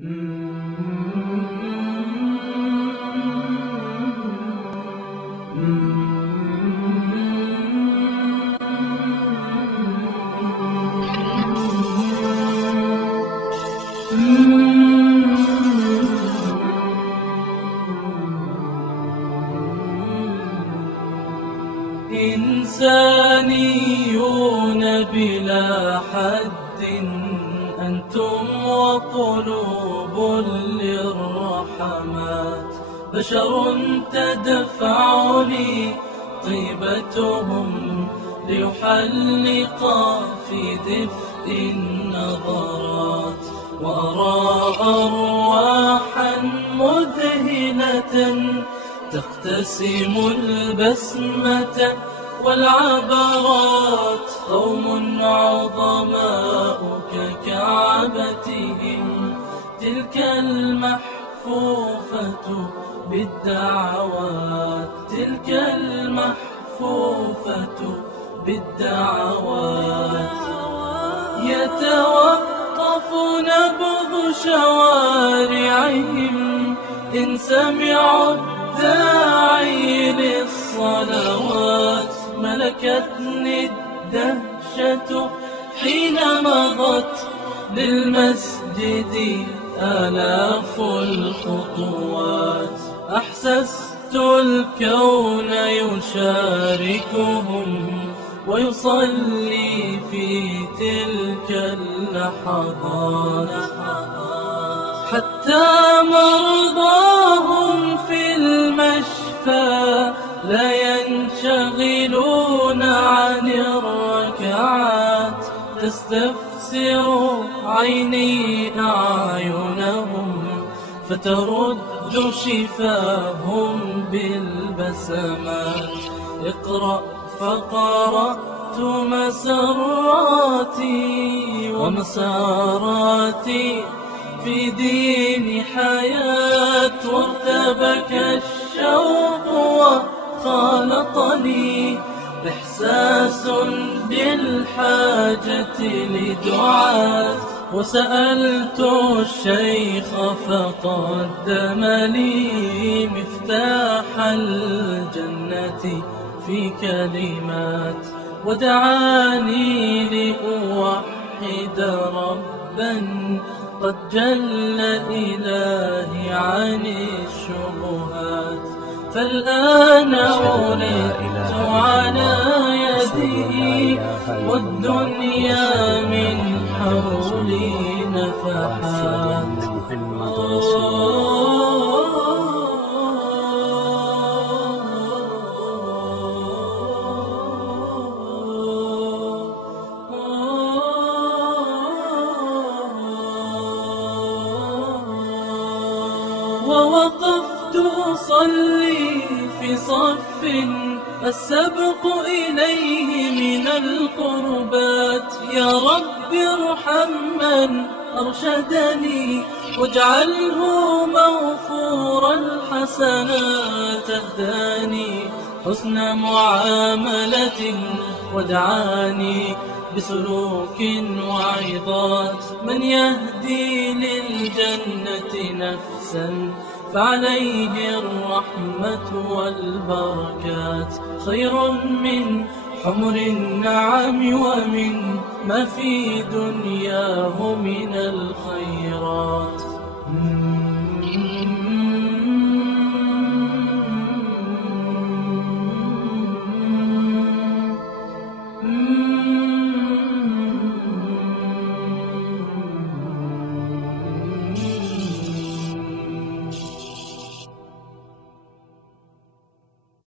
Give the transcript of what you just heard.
إنسانيون بلا حد أنتم وقلوب للرحمات، بشر تدفعني طيبتهم ليحلقا في دفء النظرات، وأرى أرواحا مذهلة تقتسم البسمة والعبرات، قوم عظماء ككعبتهم تلك المحفوفة بالدعوات، تلك المحفوفة بالدعوات. يتوقف نبض شوارعهم إن سمعوا الداعي للصلوات، ملكتني الدهشة حين مضت للمسجد آلاف الخطوات، أحسست الكون يشاركهم ويصلي في تلك اللحظات، حتى مرضاهم في المشفى لا ينشغلون عن الركعات، تستفسر عيني أعينهم فترد شفاهم بالبسمات. اقرأ فقرأت مسراتي ومساراتي في دين حياة، وارتبك الشوق وخالطني إحساس بالحاجة لدعاة، وسألت الشيخ فقدم لي مفتاح الجنة في كلمات، ودعاني لأوحد ربا قد جل إلهي عن الشبهات، فالآن ولدت على يدي والدنيا من حولي نفحات. ووقفت أصلي في صف السبق إليه من القربات، يا رب ارحم من أرشدني واجعله مغفور الحسنات، اهداني حسن معاملة ودعاني بسلوك وعظات، من يهدي للجنة نفسا فعليه الرحمة والبركات، خير من حمر النعم ومن ما في دنياه من الخيرات.